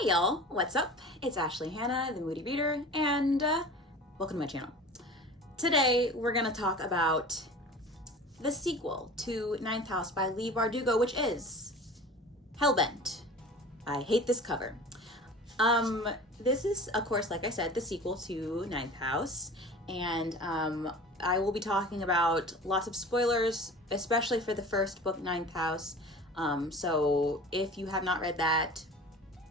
Hey y'all, what's up? It's Ashley Hannah, the Moody Reader, and welcome to my channel. Today we're going to talk about the sequel to Ninth House by Leigh Bardugo, which is Hellbent. I hate this cover. This is, of course, like I said, the sequel to Ninth House, and I will be talking about lots of spoilers, especially for the first book, Ninth House. So if you have not read that,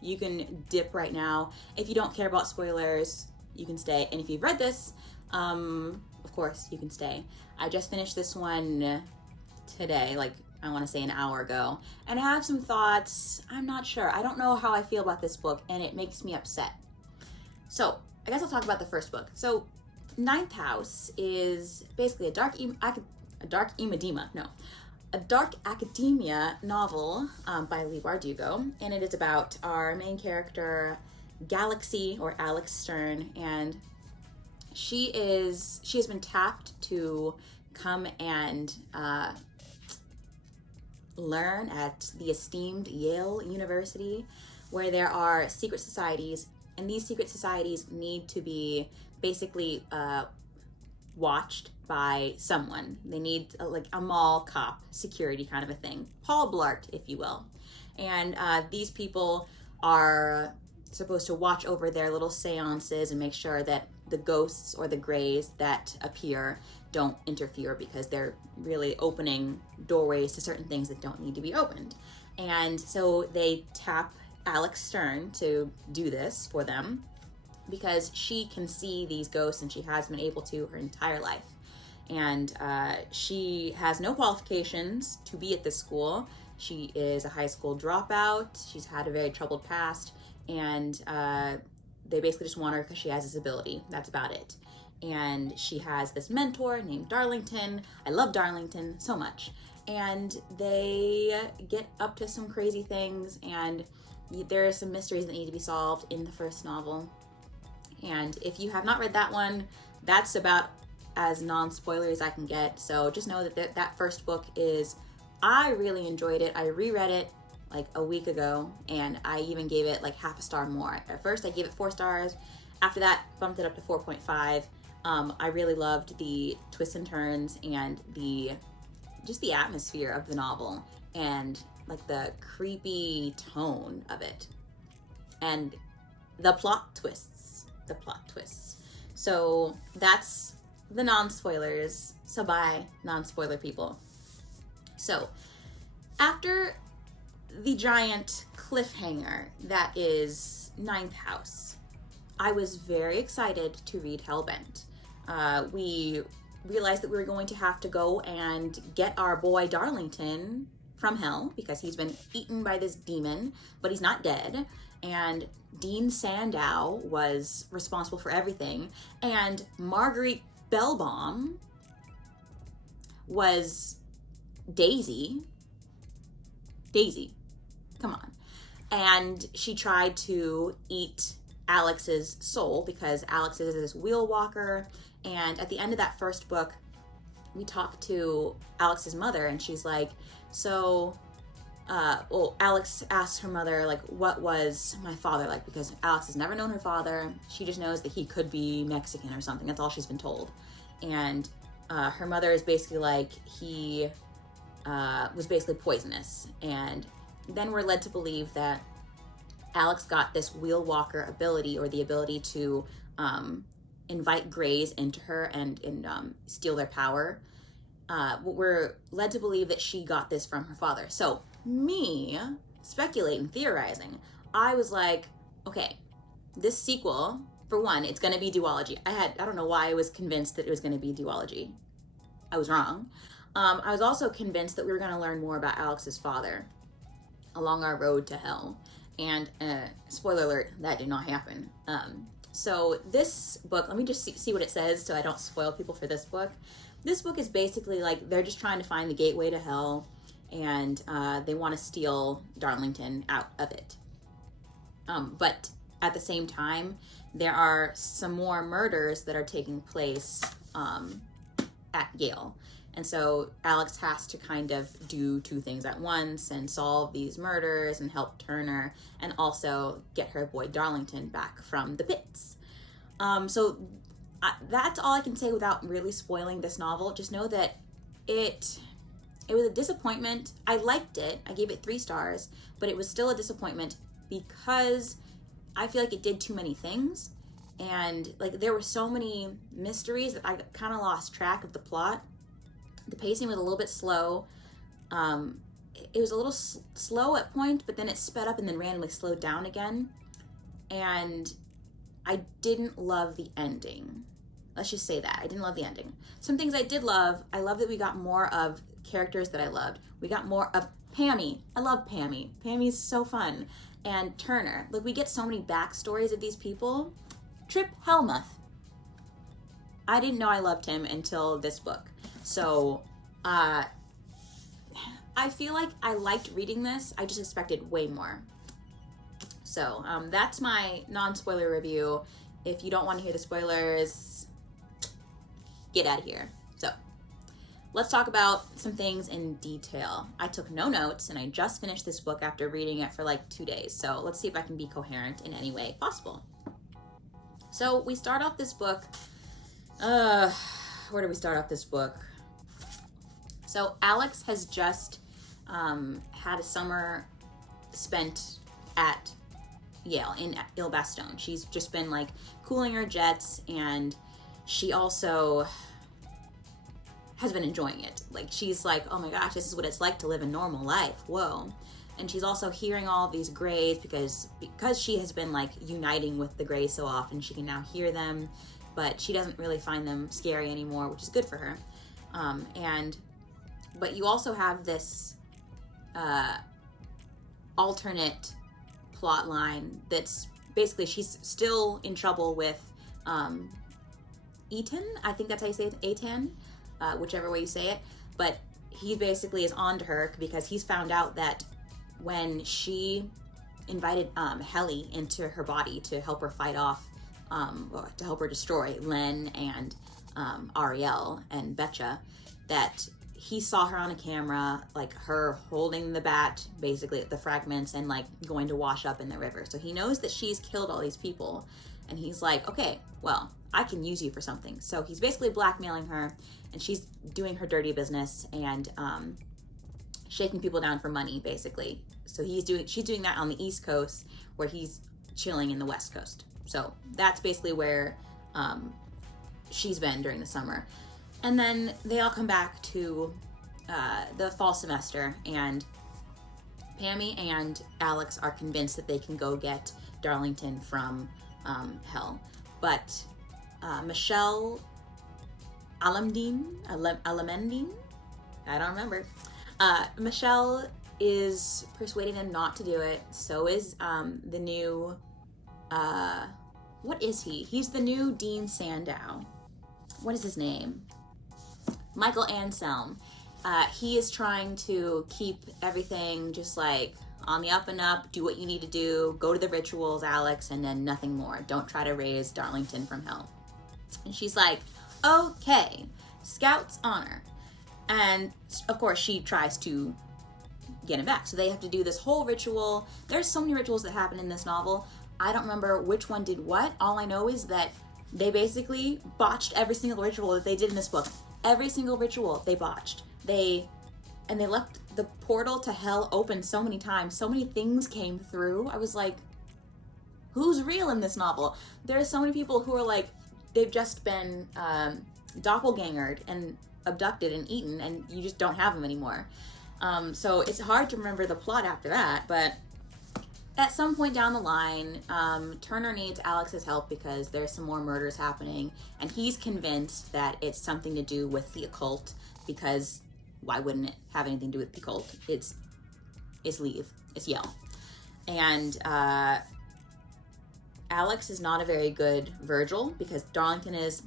you can dip right now. If you don't care about spoilers, you can stay. And if you've read this, of course, you can stay. I just finished this one today, like I want to say an hour ago. And I have some thoughts. I'm not sure. I don't know how I feel about this book, and it makes me upset. So I guess I'll talk about the first book. So Ninth House is basically a dark academia novel by Leigh Bardugo, and it is about our main character, Galaxy, or Alex Stern, and she has been tapped to come and learn at the esteemed Yale University, where there are secret societies, and these secret societies need to be basically watched by someone. They need like a mall cop security kind of a thing. Paul Blart, if you will. And these people are supposed to watch over their little seances and make sure that the ghosts or the greys that appear don't interfere, because they're really opening doorways to certain things that don't need to be opened. And so they tap Alex Stern to do this for them, because she can see these ghosts and she has been able to her entire life. And she has no qualifications to be at this school. She is a high school dropout. She's had a very troubled past, and they basically just want her because she has this ability. That's about it. And she has this mentor named Darlington. I love Darlington so much. And they get up to some crazy things, and there are some mysteries that need to be solved in the first novel. And if you have not read that one, that's about as non-spoiler as I can get. So just know that that first book is, I really enjoyed it. I reread it like a week ago, and I even gave it like half a star more. At first I gave it 4 stars. After that, bumped it up to 4.5. I really loved the twists and turns and just the atmosphere of the novel, and like the creepy tone of it, and the plot twists. So that's the non-spoilers. So bye, non-spoiler people. So after the giant cliffhanger that is Ninth House, I was very excited to read Hellbent. We realized that we were going to have to go and get our boy Darlington from hell, because he's been eaten by this demon, but he's not dead. And Dean Sandow was responsible for everything, and Marguerite Bellbaum was Daisy, come on. And she tried to eat Alex's soul, because Alex is this wheel walker. And at the end of that first book, we talked to Alex's mother, and she's like, so Alex asked her mother, like, what was my father like? Because Alex has never known her father. She just knows that he could be Mexican or something. That's all she's been told. And her mother is basically like, he was basically poisonous. And then we're led to believe that Alex got this wheel walker ability, or the ability to invite greys into her and steal their power. We're led to believe that she got this from her father. So me speculating, theorizing, I was like, okay, this sequel, for one, it's going to be duology. I don't know why I was convinced that it was going to be duology. I was wrong. I was also convinced that we were going to learn more about Alex's father along our road to hell. And spoiler alert, that did not happen. So this book, let me just see what it says so I don't spoil people for this book. This book is basically like, they're just trying to find the gateway to hell, and they want to steal Darlington out of it. But at the same time, there are some more murders that are taking place at Yale. And so Alex has to kind of do two things at once and solve these murders and help Turner and also get her boy Darlington back from the pits. That's all I can say without really spoiling this novel. Just know that it was a disappointment. I liked it. I gave it 3 stars, but it was still a disappointment because I feel like it did too many things. And like there were so many mysteries that I kind of lost track of the plot. The pacing was a little bit slow. It was a little slow at points, but then it sped up and then randomly slowed down again. And I didn't love the ending. Let's just say that. I didn't love the ending. Some things I did love. I love that we got more of characters that I loved. We got more of Pammy. I love Pammy. Pammy's so fun. And Turner. Like, we get so many backstories of these people. Trip Helmuth. I didn't know I loved him until this book. So, I feel like I liked reading this. I just expected way more. So, that's my non-spoiler review. If you don't want to hear the spoilers, get out of here. So, let's talk about some things in detail. I took no notes, and I just finished this book after reading it for like 2 days. So, let's see if I can be coherent in any way possible. So, we start off this book. Where do we start off this book? So Alex has just had a summer spent at Yale in Il-Bastogne. She's just been like cooling her jets, and she also has been enjoying it. Like, she's like, oh my gosh, this is what it's like to live a normal life. Whoa. And she's also hearing all of these Greys because she has been like uniting with the Greys so often. She can now hear them, but she doesn't really find them scary anymore, which is good for her. But you also have this alternate plot line that's basically she's still in trouble with Eaton. I think that's how you say it, Etan, whichever way you say it. But he basically is on to her because he's found out that when she invited Helly into her body to help her fight off, to help her destroy Len and Ariel and Betcha, that he saw her on a camera, like her holding the bat, basically the fragments, and like going to wash up in the river. So he knows that she's killed all these people, and he's like, okay, well, I can use you for something. So he's basically blackmailing her, and she's doing her dirty business and shaking people down for money, basically. So she's doing that on the East Coast, where he's chilling in the West Coast. So that's basically where she's been during the summer. And then they all come back to the fall semester, and Pammy and Alex are convinced that they can go get Darlington from Hell. But Michelle Alamdine, I don't remember. Michelle is persuading them not to do it. So is the new, what is he? He's the new Dean Sandow. What is his name? Michael Anselm. He is trying to keep everything just like on the up and up. Do what you need to do. Go to the rituals, Alex, and then nothing more. Don't try to raise Darlington from Hell. And she's like, okay, Scout's honor. And of course she tries to get him back. So they have to do this whole ritual. There's so many rituals that happen in this novel. I don't remember which one did what. All I know is that they basically botched every single ritual that they did in this book. Every single ritual they botched. They left the portal to Hell open so many times. So many things came through. I was like, who's real in this novel? There are so many people who are like, they've just been doppelgangered and abducted and eaten, and you just don't have them anymore. So it's hard to remember the plot after that, but at some point down the line, Turner needs Alex's help because there's some more murders happening, and he's convinced that it's something to do with the occult, because why wouldn't it have anything to do with the occult? It's Leigh. It's Yale. And Alex is not a very good Virgil because Darlington is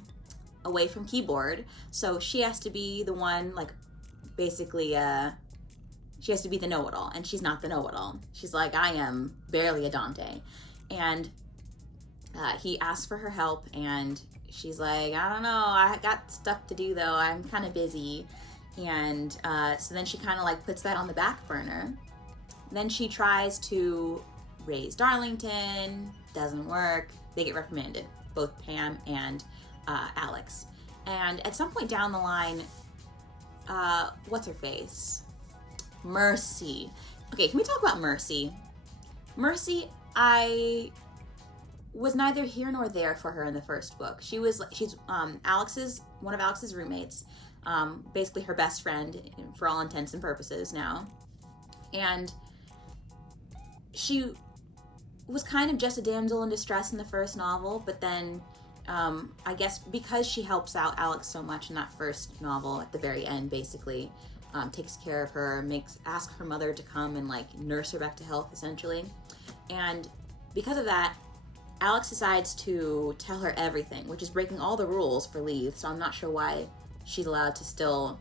away from keyboard, so she has to be the one, like, basically, she has to be the know-it-all, and she's not the know-it-all. She's like, I am barely a Dante. And he asks for her help, and she's like, I don't know, I got stuff to do, though. I'm kind of busy. And so then she kind of like puts that on the back burner. Then she tries to raise Darlington, doesn't work. They get reprimanded, both Pam and Alex. And at some point down the line, what's her face? Mercy. Okay, can we talk about Mercy? Mercy, I was neither here nor there for her in the first book. She's one of Alex's roommates, basically her best friend for all intents and purposes now. And she was kind of just a damsel in distress in the first novel, but then I guess because she helps out Alex so much in that first novel at the very end, basically, takes care of her, asks her mother to come and like nurse her back to health, essentially. And because of that, Alex decides to tell her everything, which is breaking all the rules for Leigh, so I'm not sure why she's allowed to still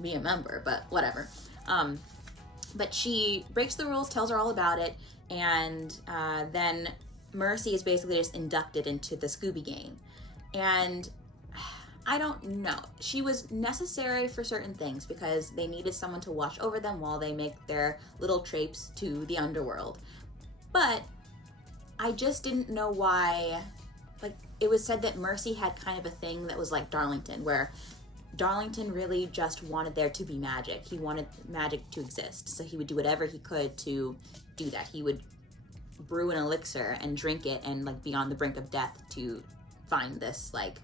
be a member, but whatever. But she breaks the rules, tells her all about it, and then Mercy is basically just inducted into the Scooby Gang. And I don't know. She was necessary for certain things because they needed someone to watch over them while they make their little traipse to the underworld. But I just didn't know why. Like, it was said that Mercy had kind of a thing that was like Darlington, where Darlington really just wanted there to be magic. He wanted magic to exist, so he would do whatever he could to do that. He would brew an elixir and drink it and like be on the brink of death to find this like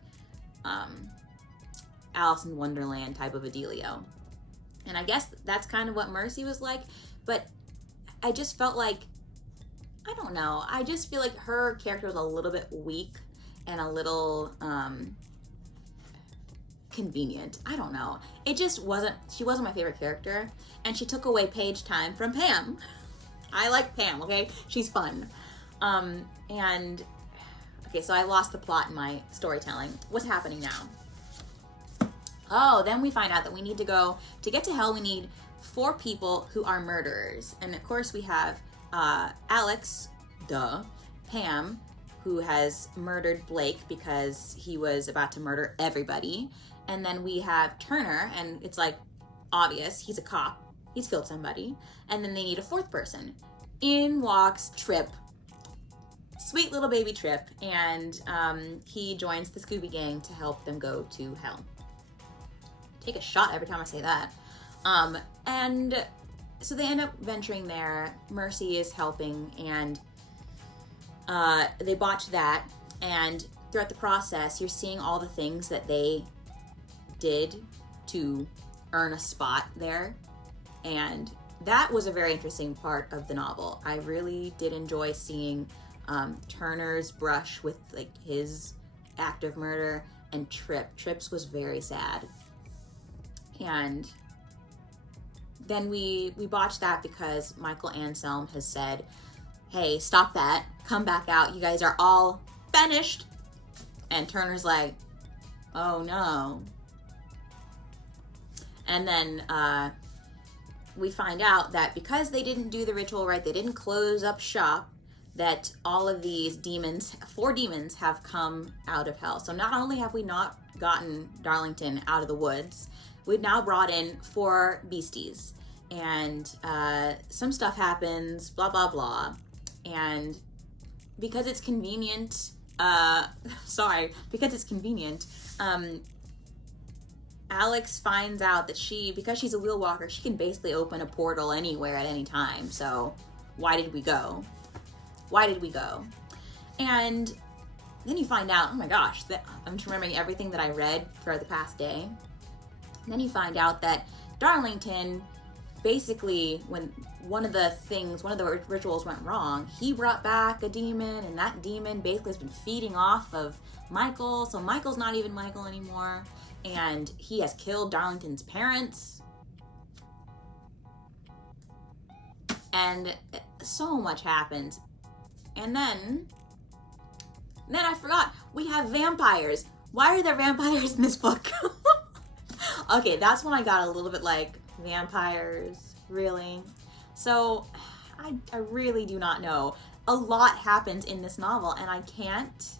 Alice in Wonderland type of a dealio. And I guess that's kind of what Mercy was like, but I just felt like, I don't know, I just feel like her character was a little bit weak and a little convenient. I don't know. She wasn't my favorite character, and she took away page time from Pam. I like Pam, okay? She's fun. And okay, so I lost the plot in my storytelling. What's happening now? Oh, then we find out that we need to get to hell, we need 4 people who are murderers. And of course we have Alex, Pam, who has murdered Blake because he was about to murder everybody. And then we have Turner, and it's like obvious, he's a cop. He's killed somebody. And then they need a 4th person. In walks Trip. Sweet little baby Trip. And he joins the Scooby Gang to help them go to hell. Take a shot every time I say that. And so they end up venturing there. Mercy is helping, and they botch that. And throughout the process, you're seeing all the things that they did to earn a spot there. And that was a very interesting part of the novel. I really did enjoy seeing Turner's brush with like his act of murder, and Trip's was very sad. And then we botched that because Michael Anselm has said, hey, stop that, come back out, you guys are all finished. And Turner's like, oh no. And then we find out that because they didn't do the ritual right, they didn't close up shop, that all of these demons, 4 demons, have come out of hell. So not only have we not gotten Darlington out of the woods, we've now brought in 4 beasties. And some stuff happens, blah, blah, blah. And because it's convenient, Alex finds out that because she's a wheel walker, she can basically open a portal anywhere at any time. So why did we go? And then you find out, oh my gosh, I'm just remembering everything that I read throughout the past day. And then you find out that Darlington, basically, when one of the rituals went wrong, he brought back a demon, and that demon basically has been feeding off of Michael. So Michael's not even Michael anymore. And he has killed Darlington's parents. And so much happens. And then I forgot, we have vampires. Why are there vampires in this book? Okay, that's when I got a little bit like, vampires, really? So, I really do not know. A lot happens in this novel, and I can't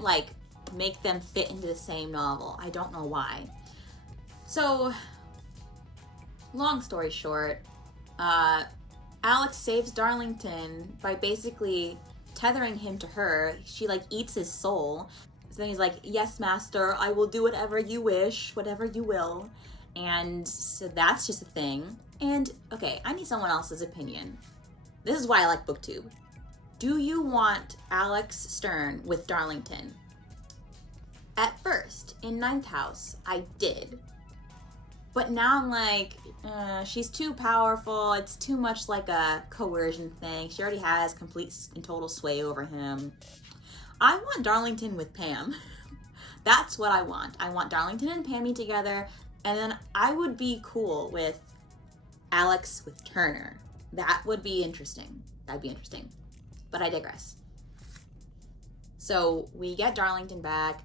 like make them fit into the same novel. I don't know why. So, long story short, Alex saves Darlington by basically tethering him to her. She like eats his soul. So then he's like, yes, master, I will do whatever you wish, whatever you will. And so that's just a thing. And okay, I need someone else's opinion. This is why I like BookTube. Do you want Alex Stern with Darlington? At first, in Ninth House, I did. But now I'm like, she's too powerful. It's too much like a coercion thing. She already has complete and total sway over him. I want Darlington with Pam. That's what I want. I want Darlington and Pammy together, and then I would be cool with Alex with Turner. That would be interesting. That'd be interesting. But I digress. So we get Darlington back,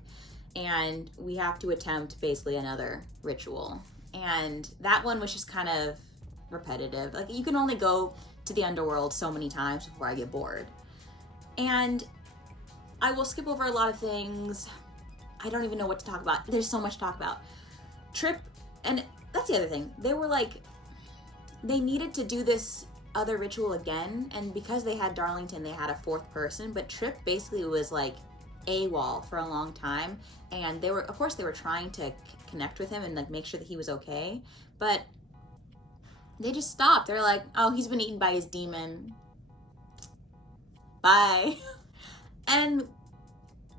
and we have to attempt basically another ritual. And that one was just kind of repetitive. Like, you can only go to the underworld so many times before I get bored. And I will skip over a lot of things. I don't even know what to talk about. There's so much to talk about. Trip, and that's the other thing. They were like, they needed to do this other ritual again, and because they had Darlington, they had a fourth person, but Trip basically was like AWOL for a long time, and they were, of course, they were trying to connect with him and like make sure that he was okay, but they just stopped. They're like, oh, he's been eaten by his demon. Bye. And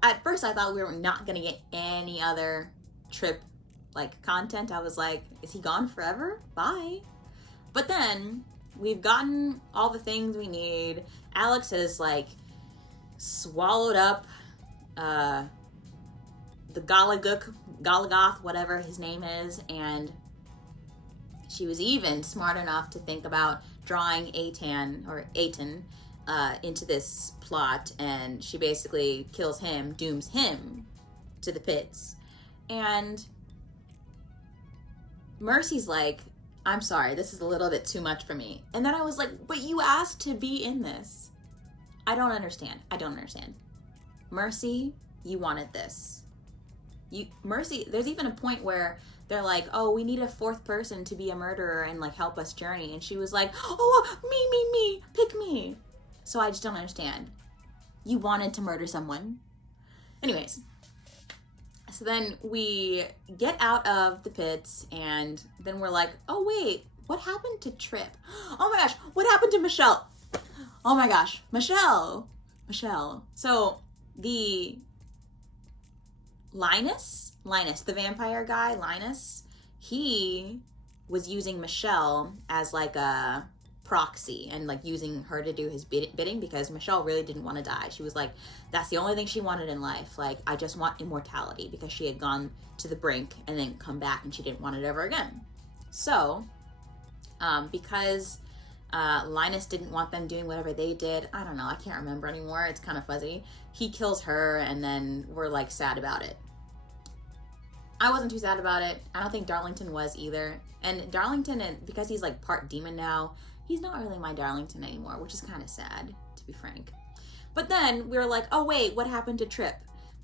at first I thought we were not gonna get any other Trip like content. I was like, is he gone forever? Bye. But then we've gotten all the things we need. Alex has like swallowed up the Galagoth, whatever his name is, and she was even smart enough to think about drawing Aten into this plot, and she basically kills him, dooms him to the pits. And Mercy's like, I'm sorry, this is a little bit too much for me. And then I was like, but you asked to be in this. I don't understand. Mercy, you wanted this. Mercy, there's even a point where they're like, oh, we need a fourth person to be a murderer and like help us journey. And she was like, oh, me, pick me. So I just don't understand. You wanted to murder someone. Anyways, so then we get out of the pits, and then we're like, oh wait, what happened to Trip? Oh my gosh, what happened to Michelle? Oh my gosh, Michelle. So the Linus, the vampire guy, Linus, he was using Michelle as like a proxy and like using her to do his bidding because Michelle really didn't want to die. She was like, that's the only thing she wanted in life. Like, I just want immortality, because she had gone to the brink and then come back and she didn't want it ever again. So, because Linus didn't want them doing whatever they did, I don't know, I can't remember anymore. It's kind of fuzzy. He kills her, and then we're like sad about it. I wasn't too sad about it. I don't think Darlington was either. And Darlington, because he's like part demon now, he's not really my Darlington anymore, which is kind of sad, to be frank. But then we were like, oh wait, what happened to Trip?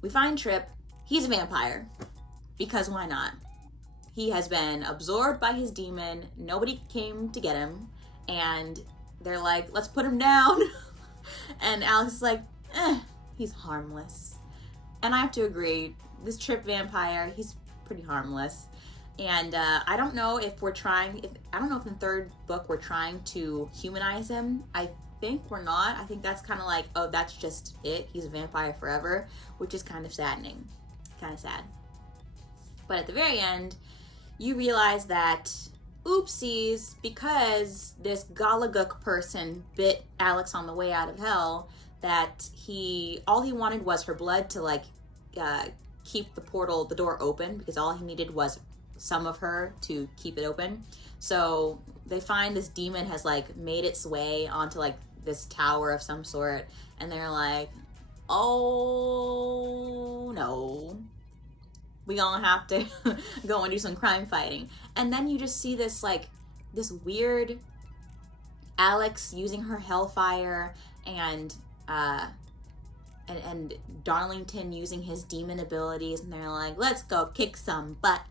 We find Trip. He's a vampire. Because why not? He has been absorbed by his demon. Nobody came to get him. And they're like, let's put him down. And Alex is like, he's harmless. And I have to agree, this Trip vampire, he's pretty harmless. And I don't know if in the third book we're trying to humanize him. I think we're not. I think that's kind of like, oh, that's just it. He's a vampire forever, which is kind of saddening. Kind of sad. But at the very end, you realize that, oopsies, because this Galaguk person bit Alex on the way out of hell, that all he wanted was her blood to like keep the door open, because all he needed was some of her to keep it open. So they find this demon has like made its way onto like this tower of some sort, and they're like, oh no, we gonna have to go and do some crime fighting. And then you just see this weird Alex using her hellfire and and Darlington using his demon abilities, and they're like, let's go kick some butt.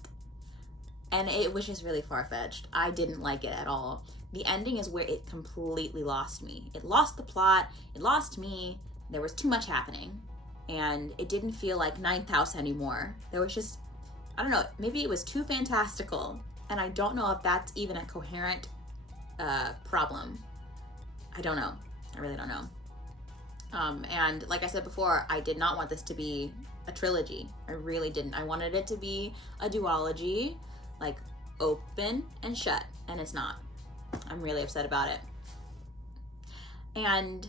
And it was just really far-fetched. I didn't like it at all. The ending is where it completely lost me. It lost the plot, it lost me, there was too much happening, and it didn't feel like Ninth House anymore. There was just, I don't know, maybe it was too fantastical, and I don't know if that's even a coherent problem. I don't know. I really don't know. And like I said before, I did not want this to be a trilogy. I really didn't. I wanted it to be a duology, like open and shut, and it's not. I'm really upset about it. And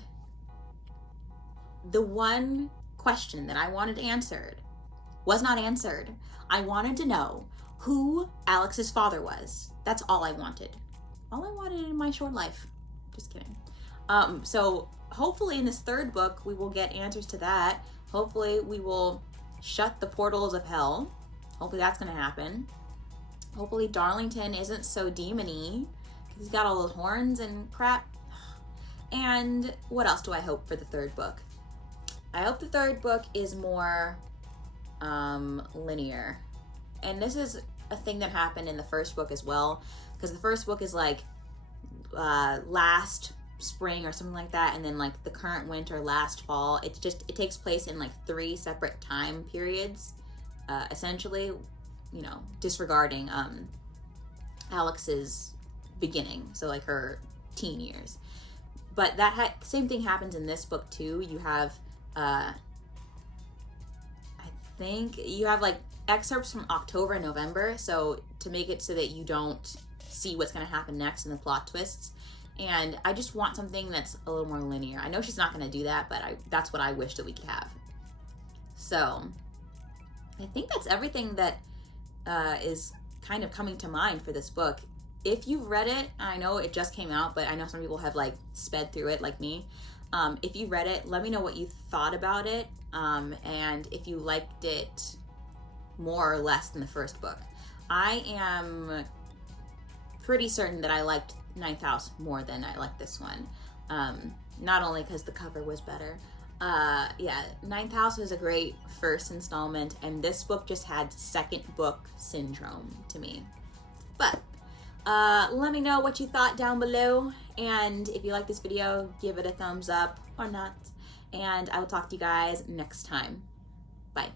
the one question that I wanted answered was not answered. I wanted to know who Alex's father was. That's all I wanted. All I wanted in my short life. Just kidding. So hopefully in this third book, we will get answers to that. Hopefully we will shut the portals of hell. Hopefully that's going to happen. Hopefully Darlington isn't so demon-y, because he's got all those horns and crap. And what else do I hope for the third book? I hope the third book is more linear. And this is a thing that happened in the first book as well, because the first book is like last spring or something like that, and then like the current winter, last fall. It takes place in like 3 separate time periods, essentially, you know, disregarding Alex's beginning, so like her teen years. But that same thing happens in this book too. You have I think you have like excerpts from October and November, so to make it so that you don't see what's going to happen next in the plot twists. And I just want something that's a little more linear. I know she's not going to do that, but that's what I wish that we could have. So I think that's everything that is kind of coming to mind for this book. If you've read it, I know it just came out, but I know some people have like sped through it like me. If you read it, let me know what you thought about it, and if you liked it more or less than the first book. I am pretty certain that I liked Ninth House more than I liked this one. Not only because the cover was better. Yeah, Ninth House was a great first installment, and this book just had second book syndrome to me. But let me know what you thought down below, and if you like this video, give it a thumbs up or not, and I will talk to you guys next time. Bye.